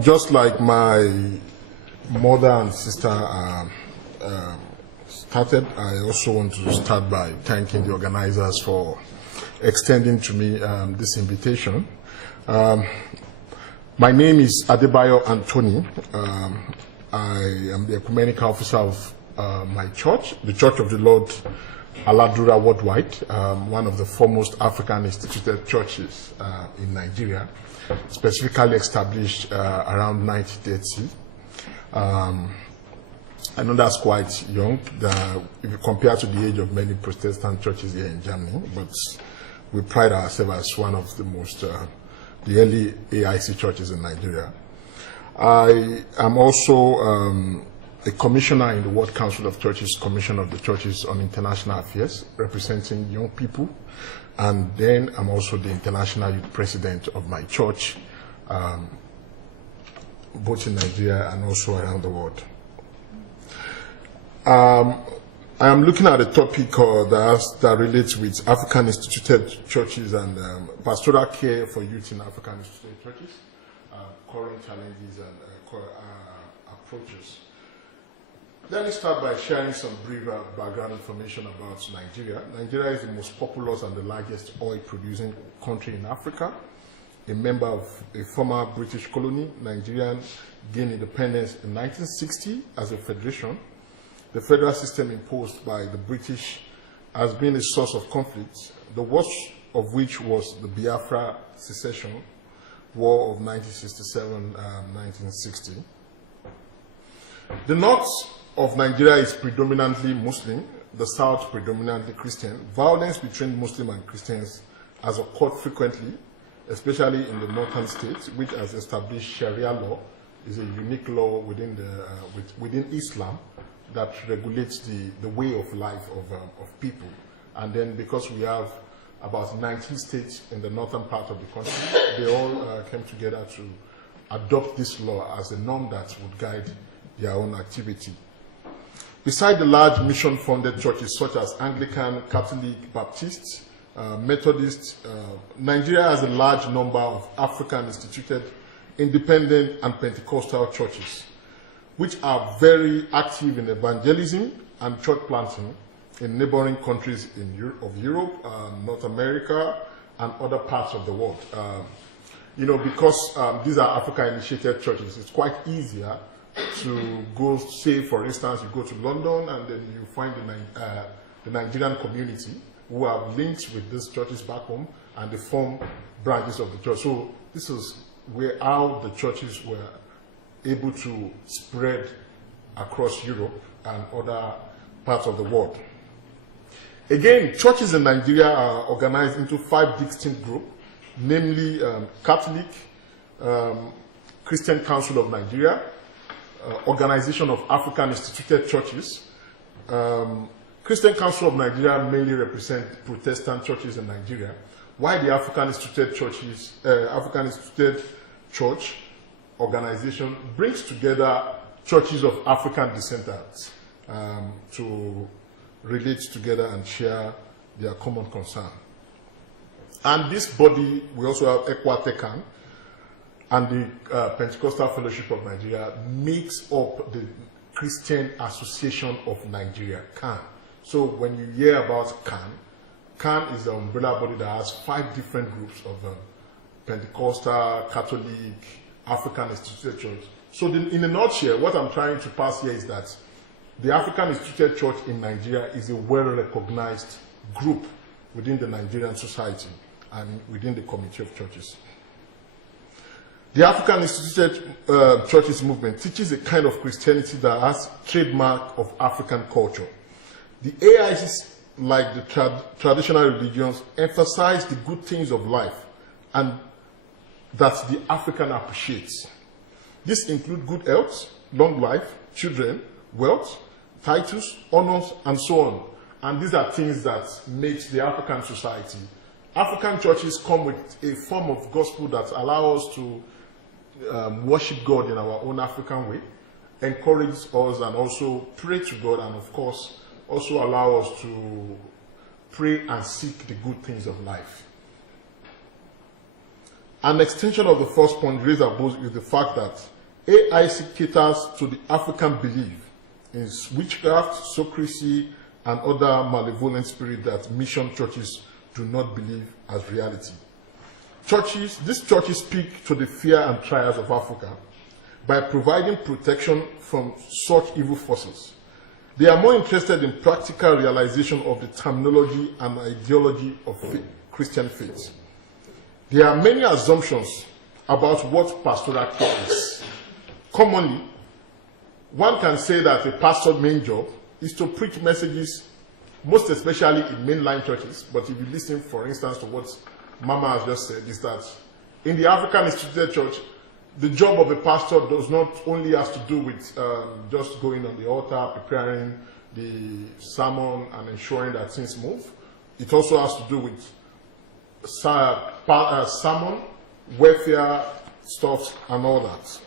Just like my mother and sister started, I also want to start by thanking the organizers for extending to me this invitation. My name is Adebayo Anthony. I am the ecumenical officer of my church, the Church of the Lord Aladura Worldwide, one of the foremost African instituted churches in Nigeria, specifically established around 1930. I know that's quite young if you compare to the age of many Protestant churches here in Germany, but we pride ourselves as one of the most, the early AIC churches in Nigeria. I am also a commissioner in the World Council of Churches, Commission of the Churches on International Affairs, representing young people. And then I'm also the international youth president of my church, both in Nigeria and also around the world. I am looking at a topic that relates with African instituted churches and pastoral care for youth in African instituted churches, current challenges and approaches. Let me start by sharing some brief background information about Nigeria. Nigeria is the most populous and the largest oil-producing country in Africa. A member of a former British colony, Nigeria gained independence in 1960 as a federation. The federal system imposed by the British has been a source of conflict, the worst of which was the Biafra secession war of 1967-1960. The north of Nigeria is predominantly Muslim, the south predominantly Christian. Violence between Muslim and Christians has occurred frequently, especially in the northern states, which has established Sharia law, is a unique law within Islam that regulates the way of life of people. And then because we have about 19 states in the northern part of the country, they all came together to adopt this law as a norm that would guide their own activity. Beside the large mission-funded churches such as Anglican, Catholic, Baptist, Methodist, Nigeria has a large number of African instituted, independent, and Pentecostal churches, which are very active in evangelism and church planting in neighboring countries of Europe, North America, and other parts of the world. Because these are Africa-initiated churches, it's quite easier to go, say, for instance, you go to London and then you find the Nigerian community who have links with these churches back home and they form branches of the church. So this is how the churches were able to spread across Europe and other parts of the world. Again, churches in Nigeria are organized into 5 distinct groups, namely Catholic, Christian Council of Nigeria, Organization of African Instituted Churches. Christian Council of Nigeria mainly represent Protestant churches in Nigeria, while the African Instituted Church organization brings together churches of African descendants to relate together and share their common concern. And this body, we also have Ekwatekan, and the Pentecostal Fellowship of Nigeria makes up the Christian Association of Nigeria, CAN. So when you hear about CAN is the umbrella body that has 5 different groups of Pentecostal, Catholic, African Instituted Church. So in a nutshell, what I'm trying to pass here is that the African Instituted Church in Nigeria is a well-recognized group within the Nigerian society and within the Committee of Churches. The African Instituted Churches movement teaches a kind of Christianity that has trademark of African culture. The AICs, like the traditional religions, emphasize the good things of life and that the African appreciates. This includes good health, long life, children, wealth, titles, honors, and so on. And these are things that make the African society. African churches come with a form of gospel that allows us to worship God in our own African way, encourage us and also pray to God, and of course also allow us to pray and seek the good things of life. An extension of the first point raised above is the fact that AIC caters to the African belief in witchcraft, secrecy, and other malevolent spirits that mission churches do not believe as reality. These churches speak to the fear and trials of Africa by providing protection from such evil forces. They are more interested in practical realization of the terminology and ideology of Christian faith. There are many assumptions about what pastoral care is. Commonly, one can say that a pastor's main job is to preach messages, most especially in mainline churches. But if you listen, for instance, to what Mama has just said, is that in the African Instituted Church, the job of a pastor does not only have to do with just going on the altar, preparing the sermon, and ensuring that things move. It also has to do with sermon, welfare stuff, and all that.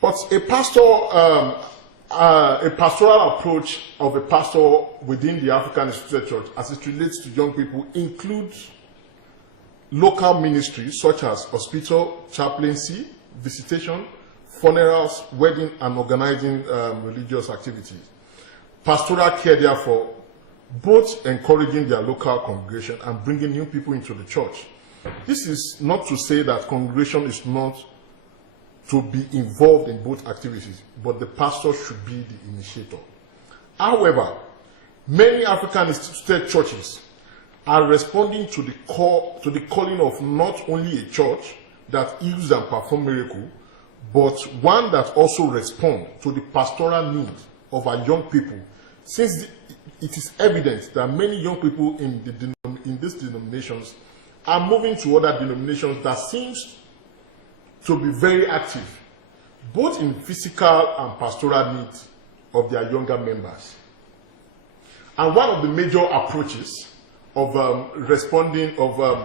But a pastoral approach of a pastor within the African Instituted Church, as it relates to young people, includes local ministries such as hospital, chaplaincy, visitation, funerals, wedding, and organizing religious activities. Pastoral care, therefore, both encouraging their local congregation and bringing new people into the church. This is not to say that congregation is not to be involved in both activities, but the pastor should be the initiator. However, many African instituted churches are responding to the calling of not only a church that heals and performs miracles, but one that also responds to the pastoral needs of our young people, since it is evident that many young people in these denominations are moving to other denominations that seems to be very active, both in physical and pastoral needs of their younger members. And one of the major approaches of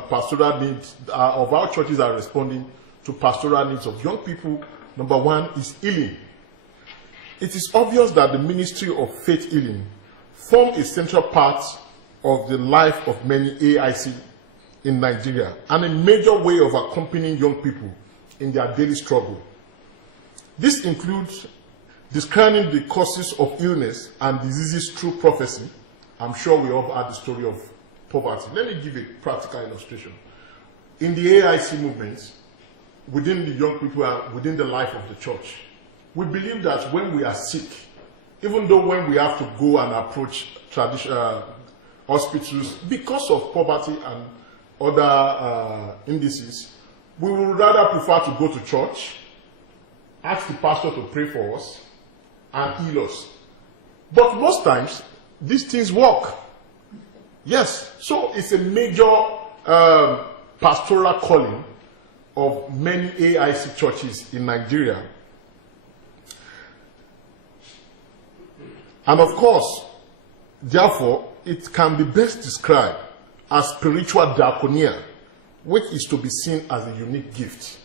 pastoral needs, of our churches are responding to pastoral needs of young people, number one is healing. It is obvious that the ministry of faith healing forms a central part of the life of many AICs in Nigeria and a major way of accompanying young people in their daily struggle. This includes describing the causes of illness and diseases through prophecy. I'm sure we all heard the story of poverty. Let me give a practical illustration. In the AIC movement, within the young people and within the life of the church, we believe that when we are sick, even though when we have to go and approach traditional hospitals because of poverty and other indices, we would rather prefer to go to church, ask the pastor to pray for us, and heal us. But most times, these things work. Yes, so it's a major pastoral calling of many AIC churches in Nigeria. And of course, therefore, it can be best described as spiritual diaconia, which is to be seen as a unique gift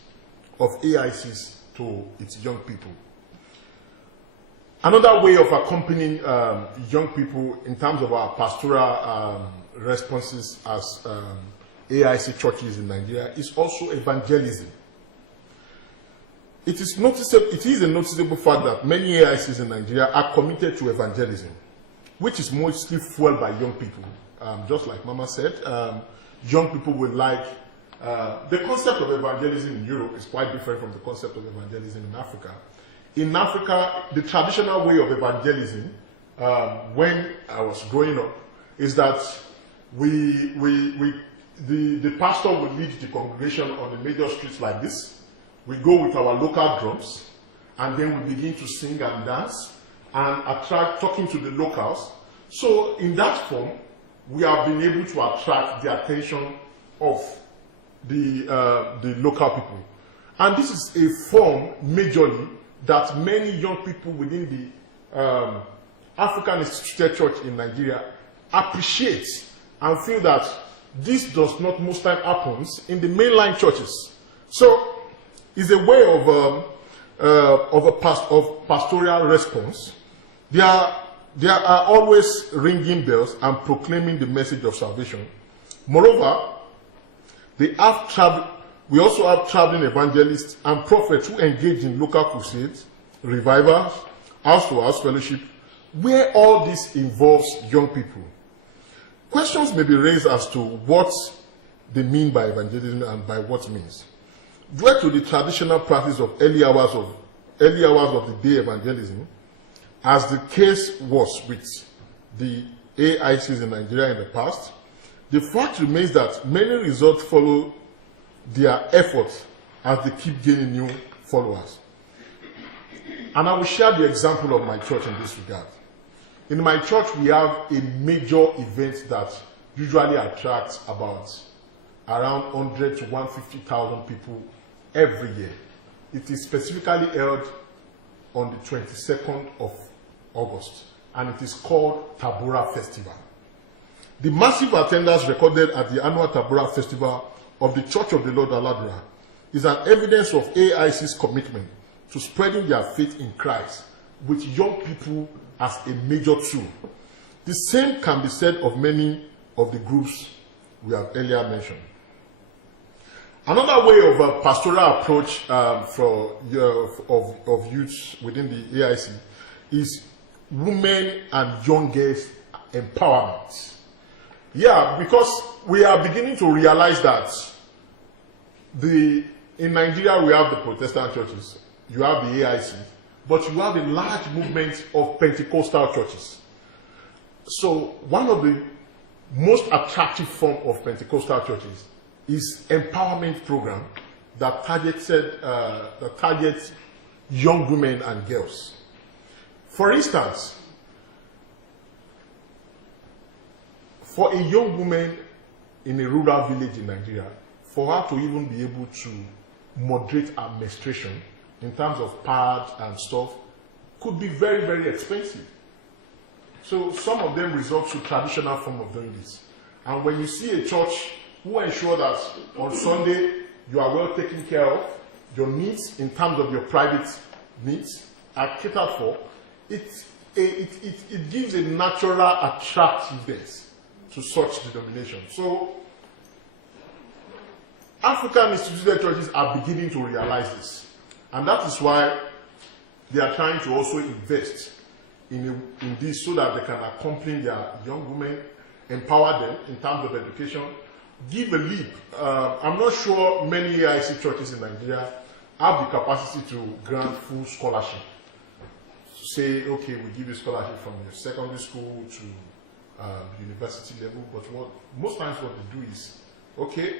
of AICs to its young people. Another way of accompanying young people in terms of our pastoral responses as AIC churches in Nigeria is also evangelism. It is a noticeable fact that many AICs in Nigeria are committed to evangelism, which is mostly fueled by young people. Just like Mama said, young people would like the concept of evangelism in Europe is quite different from the concept of evangelism in Africa. In Africa, the traditional way of evangelism, when I was growing up, is that the pastor would lead the congregation on the major streets like this. We go with our local drums, and then we begin to sing and dance and talking to the locals. So in that form, we have been able to attract the attention of the local people. And this is a form, majorly, that many young people within the African Instituted Church in Nigeria appreciate and feel that this does not most time happens in the mainline churches. So it's a way of pastoral response. They are always ringing bells and proclaiming the message of salvation Moreover, we also have traveling evangelists and prophets who engage in local crusades, revivals, house-to-house fellowship, where all this involves young people. Questions may be raised as to what they mean by evangelism and by what means. Due to the traditional practice of early hours of the day evangelism, as the case was with the AICs in Nigeria in the past, the fact remains that many results follow their efforts as they keep gaining new followers. And I will share the example of my church in this regard. In my church, we have a major event that usually attracts about around 100 to 150,000 people every year. It is specifically held on the 22nd of August, and it is called Tabora Festival. The massive attendance recorded at the annual Tabora Festival of the Church of the Lord Aladura is an evidence of AIC's commitment to spreading their faith in Christ with young people as a major tool. The same can be said of many of the groups we have earlier mentioned. Another way of a pastoral approach of youth within the AIC is women and young girls empowerment. Yeah, because we are beginning to realize that in Nigeria we have the Protestant churches, you have the AIC, but you have a large movement of Pentecostal churches. So one of the most attractive form of Pentecostal churches is empowerment program that targets young women and girls. For instance, for a young woman in a rural village in Nigeria, for her to even be able to moderate her menstruation in terms of pads and stuff could be very, very expensive. So some of them resort to traditional form of doing this. And when you see a church who ensure that on Sunday you are well taken care of, your needs in terms of your private needs are catered for, it gives a natural attractiveness to such denomination. So African institutional churches are beginning to realize this. And that is why they are trying to also invest in this so that they can accompany their young women, empower them in terms of education, give a leap. I'm not sure many AIC churches in Nigeria have the capacity to grant full scholarship. To say, okay, we give you scholarship from your secondary school to university level, but most times what they do is, okay,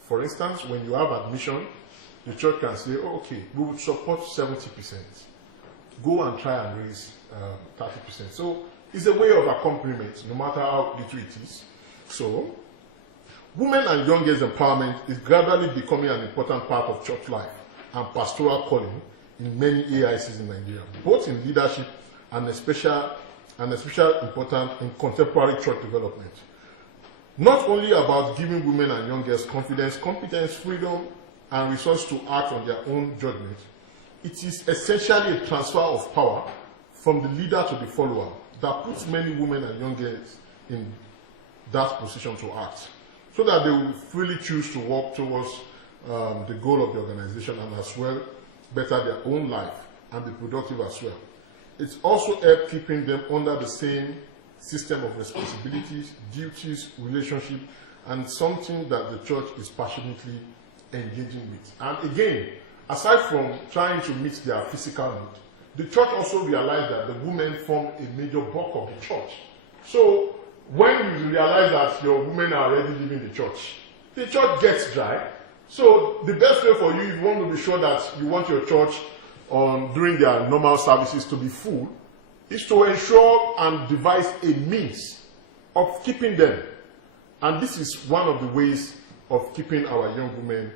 for instance, when you have admission, the church can say, oh, okay, we would support 70%. Go and try and raise 30%. So it's a way of accompaniment, no matter how little it is. So women and young girls empowerment is gradually becoming an important part of church life and pastoral calling in many AICs in Nigeria, both in leadership and especially important in contemporary church development. Not only about giving women and young girls confidence, competence, freedom, and resources to act on their own judgment, it is essentially a transfer of power from the leader to the follower that puts many women and young girls in that position to act, so that they will freely choose to work towards the goal of the organization and as well better their own life and be productive as well. It's also helped keeping them under the same system of responsibilities, duties, relationship, and something that the church is passionately engaging with. And again, aside from trying to meet their physical need, the church also realized that the women form a major bulk of the church. So when you realize that your women are already leaving the church gets dry. So the best way for you, if you want to be sure that you want your church during their normal services to be full, is to ensure and devise a means of keeping them. And this is one of the ways of keeping our young women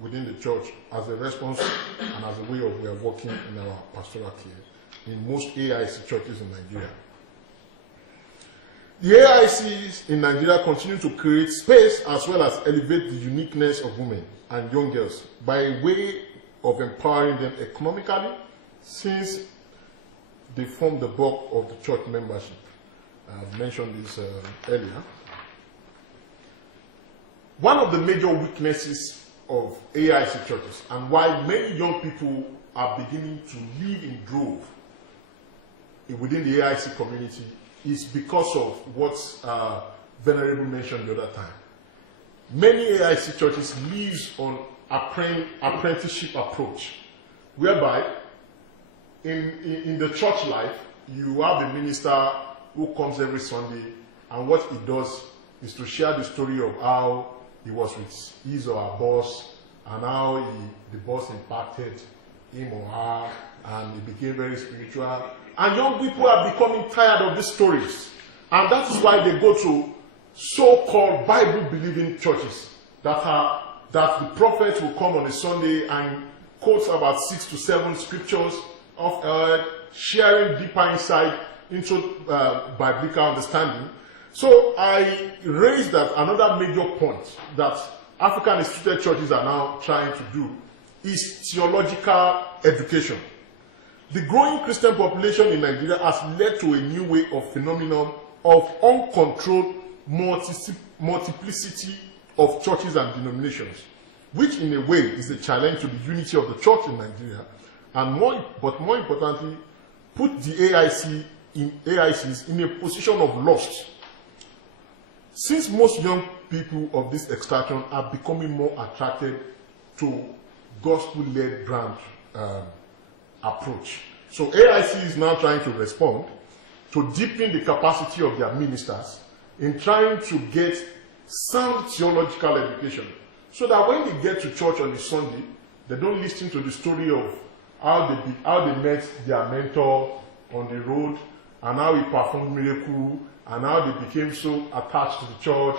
within the church as a response and as a way of we are working in our pastoral care in most AIC churches in Nigeria. The AICs in Nigeria continue to create space as well as elevate the uniqueness of women and young girls by way of empowering them economically, since they form the bulk of the church membership. I've mentioned this earlier. one of the major weaknesses of AIC churches, and why many young people are beginning to live in drove within the AIC community, is because of what Venerable mentioned the other time. Many AIC churches live on apprenticeship approach, whereby in the church life, you have a minister who comes every Sunday, and what he does is to share the story of how he was with his or her boss, and how the boss impacted him or her, and he became very spiritual. And young people are becoming tired of these stories. And that is why they go to so-called Bible-believing churches that the prophet will come on a Sunday and quotes about 6 to 7 scriptures of sharing deeper insight into biblical understanding. So I raised that another major point that African instituted churches are now trying to do is theological education. The growing Christian population in Nigeria has led to a new way of phenomenon of uncontrolled multiplicity of churches and denominations, which in a way is a challenge to the unity of the church in Nigeria, and more importantly, put the AICs in a position of loss. Since most young people of this extraction are becoming more attracted to gospel-led brand approach. So AIC is now trying to respond to deepen the capacity of their ministers in trying to get sound theological education, so that when they get to church on a Sunday, they don't listen to the story of how they met their mentor on the road, and how he performed miracle, and how they became so attached to the church,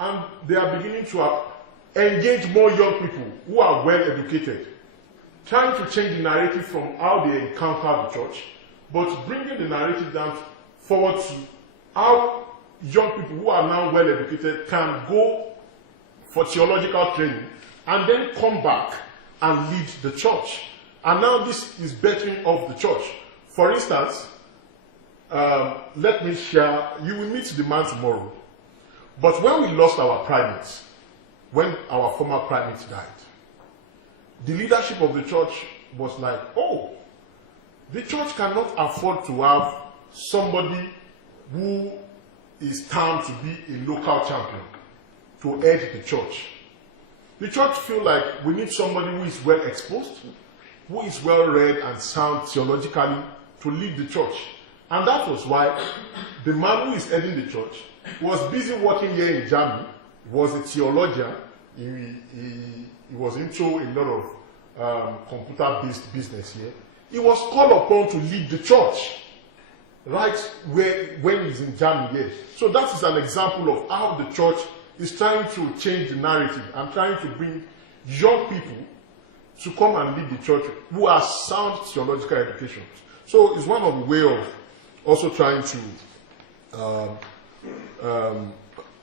and they are beginning to engage more young people who are well educated, trying to change the narrative from how they encounter the church, but bringing the narrative down forward to how young people who are now well educated can go for theological training and then come back and lead the church. And now this is bettering of the church. For instance, let me share, you will meet the man tomorrow. But when we lost our primates, when our former primate died, the leadership of the church was like, oh, the church cannot afford to have somebody who is termed to be a local champion to head the church. The church feel like we need somebody who is well exposed, who is well read and sound theologically to lead the church. And that was why the man who is heading the church was busy working here in Germany. He was a theologian. He was into a lot of computer-based business here. He was called upon to lead the church right when he's in Germany here. So that is an example of how the church is trying to change the narrative and trying to bring young people to come and lead the church who are sound theological education. So it's one of the way of also trying to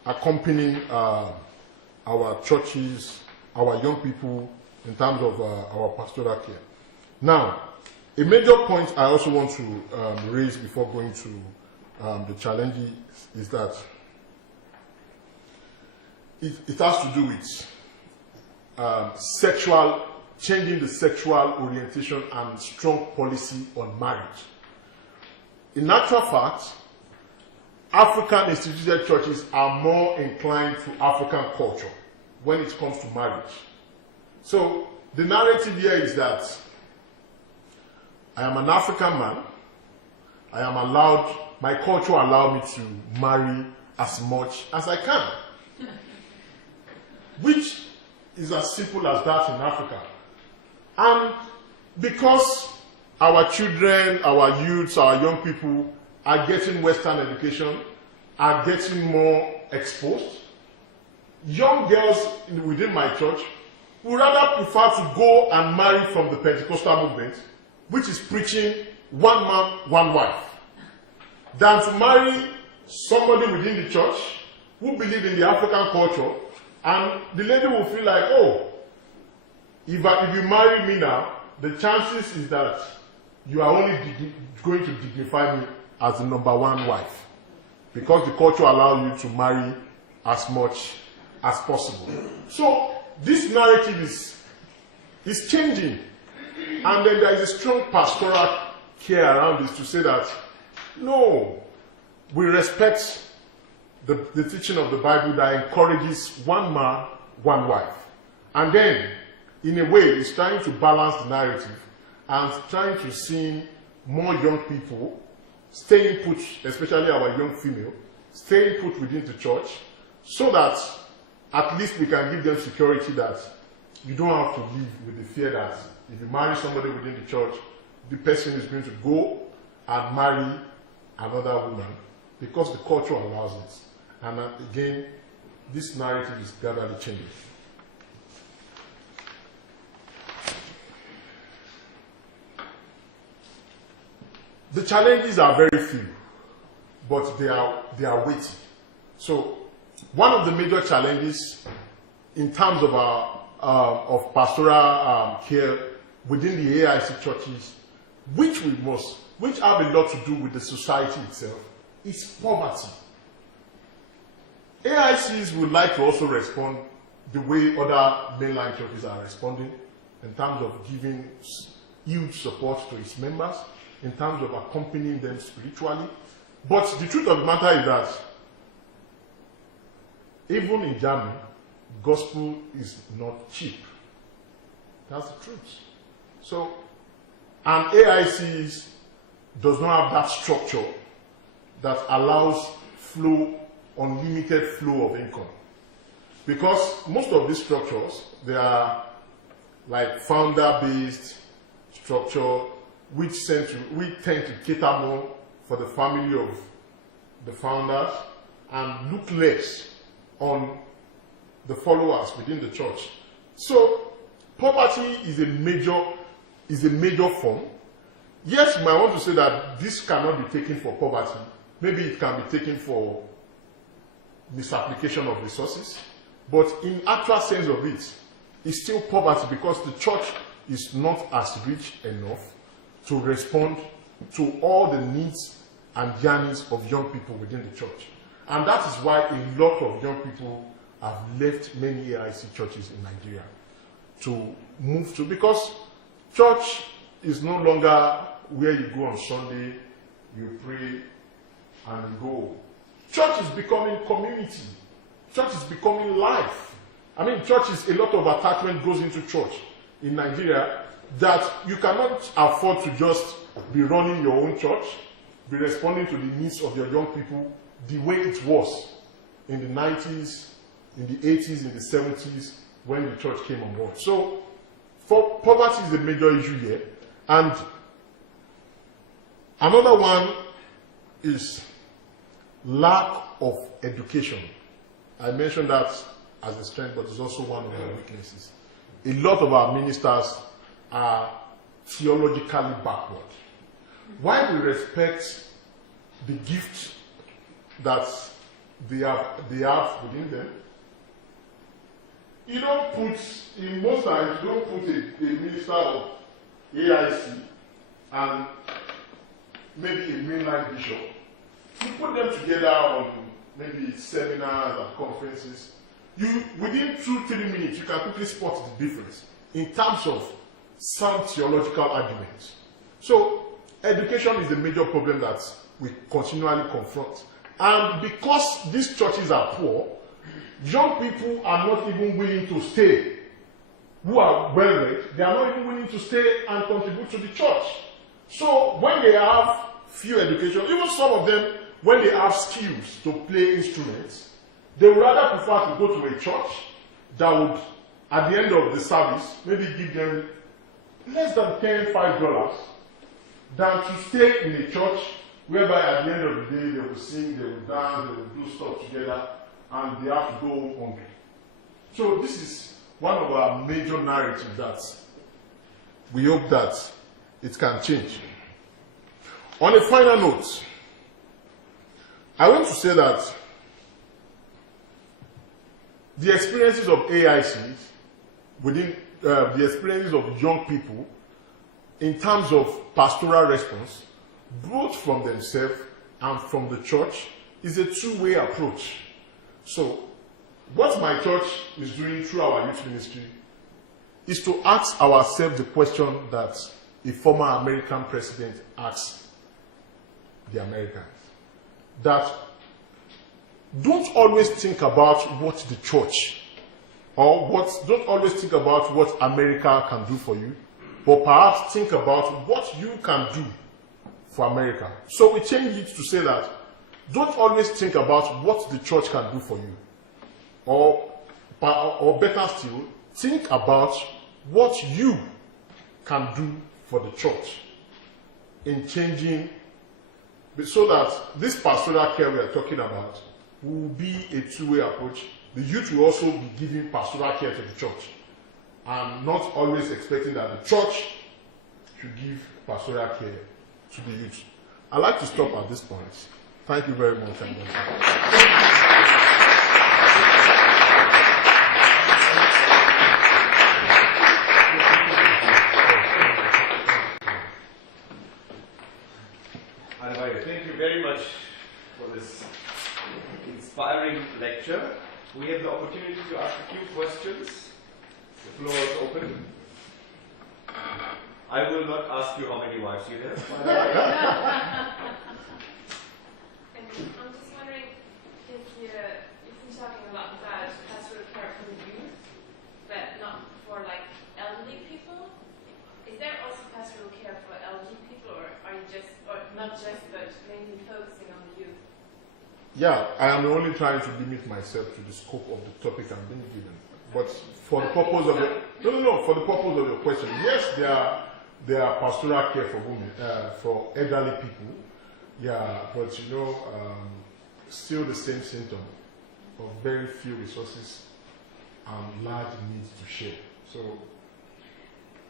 accompany our churches, our young people, in terms of our pastoral care. Now, a major point I also want to raise before going to the challenges is that it has to do with changing the sexual orientation and strong policy on marriage. In actual fact, African instituted churches are more inclined to African culture when it comes to marriage. So the narrative here is that I am an African man. I am allowed, my culture allows me to marry as much as I can. Which is as simple as that in Africa. And because our children, our youths, our young people are getting Western education, are getting more exposed, young girls within my church would rather prefer to go and marry from the Pentecostal movement, which is preaching one man, one wife, than to marry somebody within the church who believes in the African culture, and the lady will feel like, oh, if you marry me now, the chances is that you are only going to dignify me as the number one wife, because the culture allows you to marry as much as possible. So this narrative is changing. And then there is a strong pastoral care around this to say that, no, we respect the teaching of the Bible that encourages one man, one wife. And then, in a way, it's trying to balance the narrative and trying to see more young people staying put, especially our young female, staying put within the church, so that at least we can give them security that you don't have to live with the fear that if you marry somebody within the church, the person is going to go and marry another woman because the culture allows it. And again, this narrative is gradually changing. The challenges are very few, but they are weighty. So, one of the major challenges in terms of of pastoral care within the AIC churches, which have a lot to do with the society itself, is poverty. AICs would like to also respond the way other mainline churches are responding in terms of giving huge support to its members, in terms of accompanying them spiritually. But the truth of the matter is that even in Germany, gospel is not cheap. That's the truth. So, and AICs does not have that structure that allows unlimited flow of income. Because most of these structures, they are like founder-based structure, which tend to cater more for the family of the founders and look less on the followers within the church. So, poverty is a major form. Yes, you might want to say that this cannot be taken for poverty. Maybe it can be taken for misapplication of resources. But in actual sense of it, it's still poverty because the church is not as rich enough to respond to all the needs and yearnings of young people within the church. And that is why a lot of young people have left many AIC churches in Nigeria to move to, because church is no longer where you go on Sunday, you pray, and you go. Church is becoming community. Church is becoming life. I mean, church is, a lot of attachment goes into church in Nigeria that you cannot afford to just be running your own church, be responding to the needs of your young people the way it was in the 90s, in the 80s, in the 70s, when the church came on board. So, poverty is a major issue here. And another one is lack of education. I mentioned that as a strength, but it's also one of our weaknesses. A lot of our ministers are theologically backward. While we respect the gift that they have within them, you don't put, in most times, you don't put a minister of AIC and maybe a mainline bishop. You put them together on maybe seminars and conferences. Within 2-3 minutes, you can quickly spot the difference in terms of sound theological arguments. So, education is a major problem that we continually confront. And because these churches are poor, young people are not even willing to stay, who are well-read, they are not even willing to stay and contribute to the church. So, when they have few education, even some of them, when they have skills to play instruments, they would rather prefer to go to a church that would, at the end of the service, maybe give them less than $5 than to stay in a church whereby at the end of the day they will sing, they will dance, they will do stuff together, and they have to go home hungry. So this is one of our major narratives that we hope that it can change. On a final note, I want to say that the experiences of AICs within the experiences of young people in terms of pastoral response, both from themselves and from the church, is a two-way approach. So, what my church is doing through our youth ministry is to ask ourselves the question that a former American president asked the Americans. That don't always think about what the church don't always think about what America can do for you, but perhaps think about what you can do for America. So we change it to say that don't always think about what the church can do for you, or better still, think about what you can do for the church in changing, so that this pastoral care we are talking about will be a two-way approach. The youth will also be giving pastoral care to the church, and not always expecting that the church should give pastoral care to the youth. I'd like to stop at this point. Thank you very much. Adebayo, thank you very much for this inspiring lecture. We have the opportunity to ask a few questions. The floor is open. I will not ask you how many wives you have. I'm just wondering if you've been talking a lot about pastoral care for the youth, but not for like elderly people. Is there also pastoral care for elderly people, or are you just, or not just, but mainly focusing on the youth? Yeah, I am only trying to limit myself to the scope of the topic I'm being given. But for the purpose of for the purpose of your question, yes, there are pastoral care for women, for elderly people. Yeah, but still the same symptom of very few resources and large needs to share. So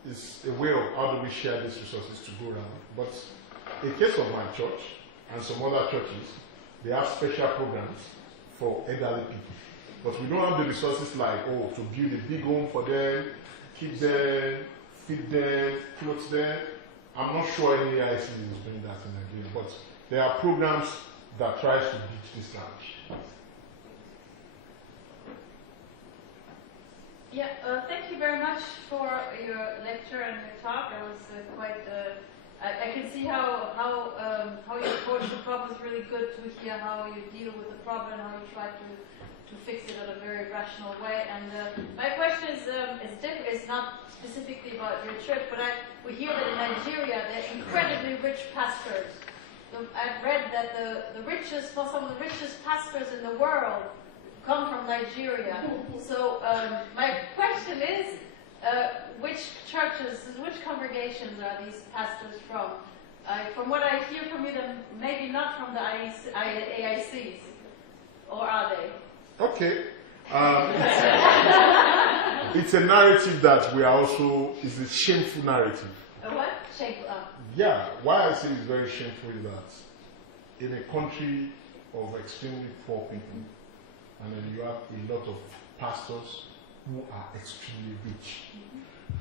it's a way of how do we share these resources to go around. But in case of my church and some other churches, they have special programs for elderly people. But we don't have the resources like, to build a big home for them, keep them, feed them, clothe them. I'm not sure any AIC is doing that in Nigeria, but there are programs that try to beat this challenge. Yeah, thank you very much for your lecture and your talk. That was quite. I can see how you approach the problem. It's really good to hear how you deal with the problem, how you try to fix it in a very rational way. And my question is not specifically about your church, but we hear that in Nigeria there are incredibly rich pastors. So I've read that some of the richest pastors in the world come from Nigeria. So my question is, which churches, which congregations are these pastors from? From what I hear from you, then maybe not from the AICs, or are they? Okay. It's a narrative that we are also, is a shameful narrative. A what? Shameful. Yeah, why I say it's very shameful is that in a country of extremely poor people, and then you have a lot of pastors who are extremely rich.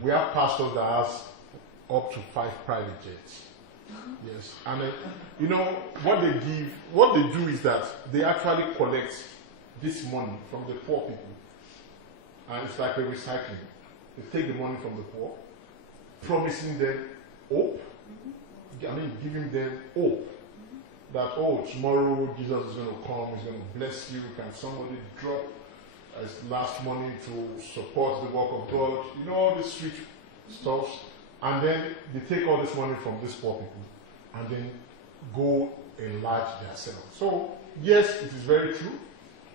We have pastors that have up to 5 private jets. Yes, and what they do is that they actually collect this money from the poor people, and it's like a recycling. They take the money from the poor, promising them hope. Giving them hope that tomorrow Jesus is going to come, he's going to bless you. Can somebody drop his last money to support the work of God? All this street stuff, and then they take all this money from these poor people and then go enlarge themselves. So yes, it is very true.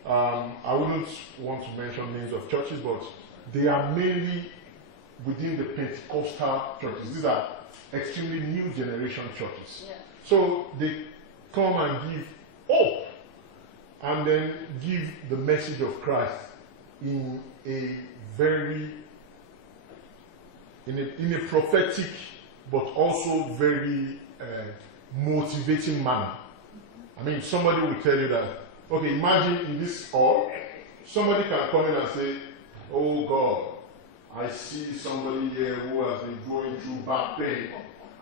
I wouldn't want to mention names of churches, but they are mainly within the Pentecostal churches. These are extremely new generation churches. Yeah. So they come and give hope and then give the message of Christ in a prophetic but also very motivating manner. Somebody will tell you that, okay, imagine in this hall, somebody can come in and say, oh God, I see somebody here who has been going through back pain,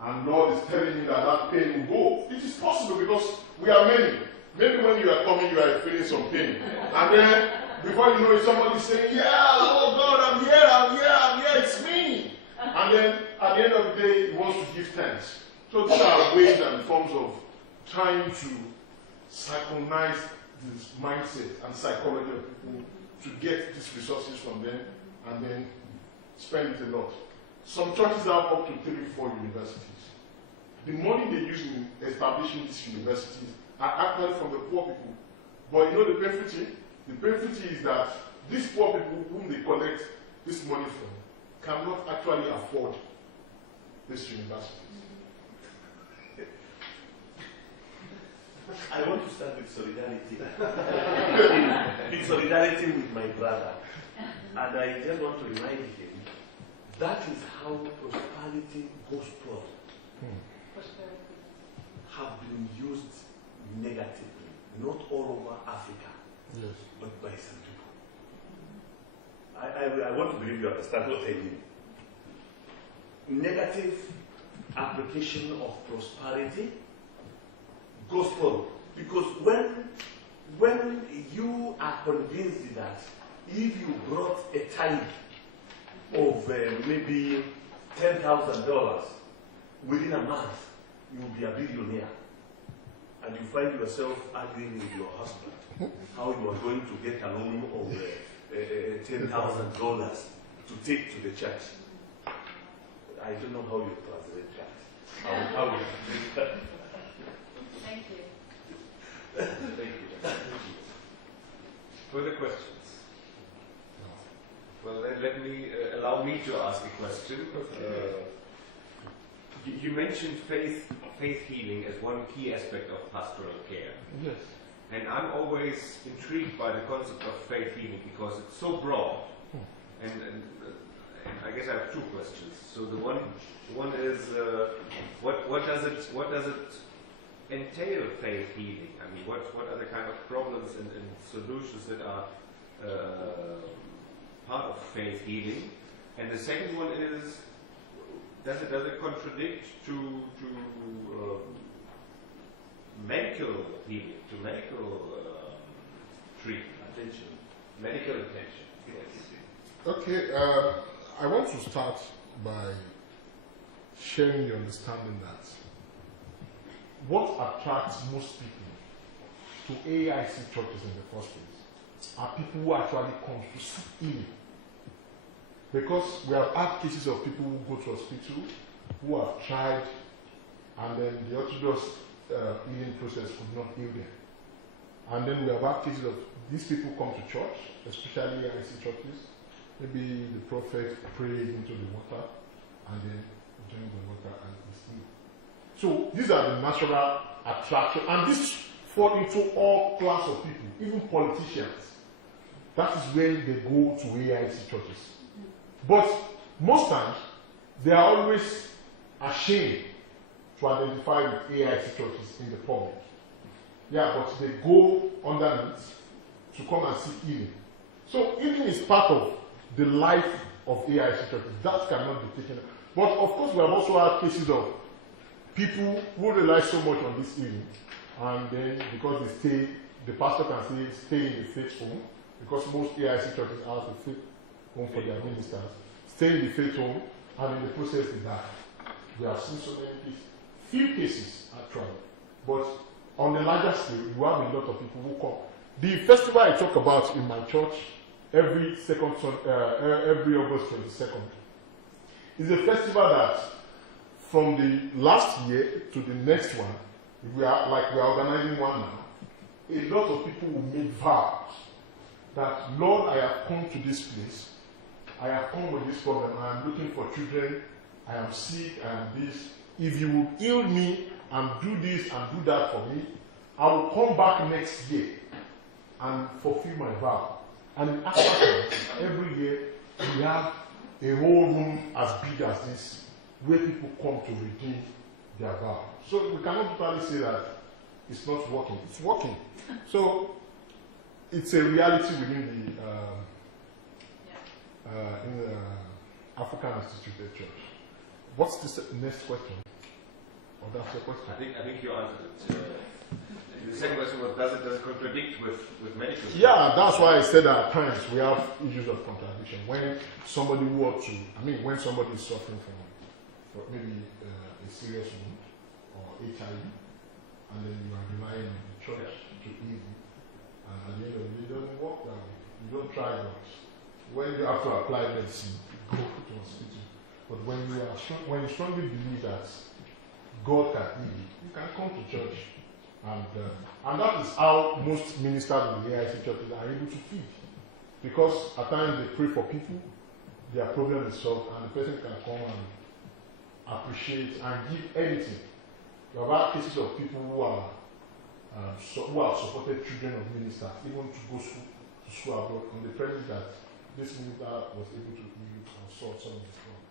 and Lord is telling me that pain will go. It is possible because we are many. Maybe when you are coming, you are feeling some pain. And then before you know it, somebody's saying, yeah, oh God, I'm here, it's me. And then at the end of the day, he wants to give thanks. So these are ways and forms of trying to psychonize this mindset and psychology of people to get these resources from them and then spend it a lot. Some churches have up to 3-4 universities. The money they use in establishing these universities are actually from the poor people. But you know the painful thing? The painful thing is that these poor people whom they collect this money from cannot actually afford these universities. I want to start with solidarity. In solidarity with my brother. And I just want to remind him that is how prosperity gospel have been used negatively, not all over Africa, Yes. but by some people. I want to believe you understand what I mean. Negative application of prosperity, gospel, because when you are convinced that if you brought a tithe of maybe $10,000 within a month, you will be a billionaire, and you find yourself arguing with your husband how you are going to get a loan of $10,000 to take to the church. I don't know how you translate that. How you translate that. Thank you. Thank you. Further questions? Well, then let me allow me to ask a question. You mentioned faith healing as one key aspect of pastoral care. Yes. And I'm always intrigued by the concept of faith healing because it's so broad. And I guess I have two questions. So the one is what does it entail, faith healing? I mean, what are the kind of problems and solutions that are part of faith healing? And the second one is, does it contradict to medical healing, to medical treatment? Medical attention. Yes. Okay, I want to start by sharing the understanding that what attracts most people to AIC churches in the first place are people who actually come to seek healing. Because we have had cases of people who go to hospital who have tried and then the orthodox healing process could not heal them. And then we have had cases of these people come to church, especially AIC churches. Maybe the prophet prays into the water and then drinks the water and is healed. So these are the natural attraction, and this fall into all class of people, even politicians. That is when they go to AIC churches. But most times, they are always ashamed to identify with AIC churches in the public. Yeah, but they go underneath to come and seek healing. So healing is part of the life of AIC churches. That cannot be taken. But of course, we have also had cases of people who rely so much on this healing, and then because they stay, the pastor can say, stay in the faith home, because most AIC churches have a faith home for their ministers. Stay in the faith home, and in the process they die. We have seen so many cases. Few cases actually, but on the larger scale, you have a lot of people who come. The festival I talk about in my church every August 22nd is a festival that from the last year to the next one, we are organizing one now. A lot of people will make vows that, Lord, I have come to this place. I have come with this problem. I am looking for children. I am sick. I am this. If you will heal me and do this and do that for me, I will come back next year and fulfill my vow. And in Africa, every year we have a whole room as big as this where people come to redeem their vow. So we cannot totally say that it's not working. It's working. So it's a reality within the African Instituted Church. What's the next question? Or that's the question? I think you answered it. The second question was, does it contradict with medical? Yeah, that's why I said that at times we have issues of contradiction. When somebody when somebody is suffering from maybe a serious wound or HIV, and then you are relying on the church to heal it, and at the end of the day, it doesn't work that way. You don't try much. When you have to apply medicine, go to hospital. But when you strongly believe that God can heal, you can come to church. And that is how most ministers in the AIC churches are able to feed. Because at times they pray for people, their problem is solved, and the person can come and appreciate and give anything. We have had cases of people who have supported children of ministers, even to go to school abroad, on the premise that this minister was able to heal and solve some of the problems.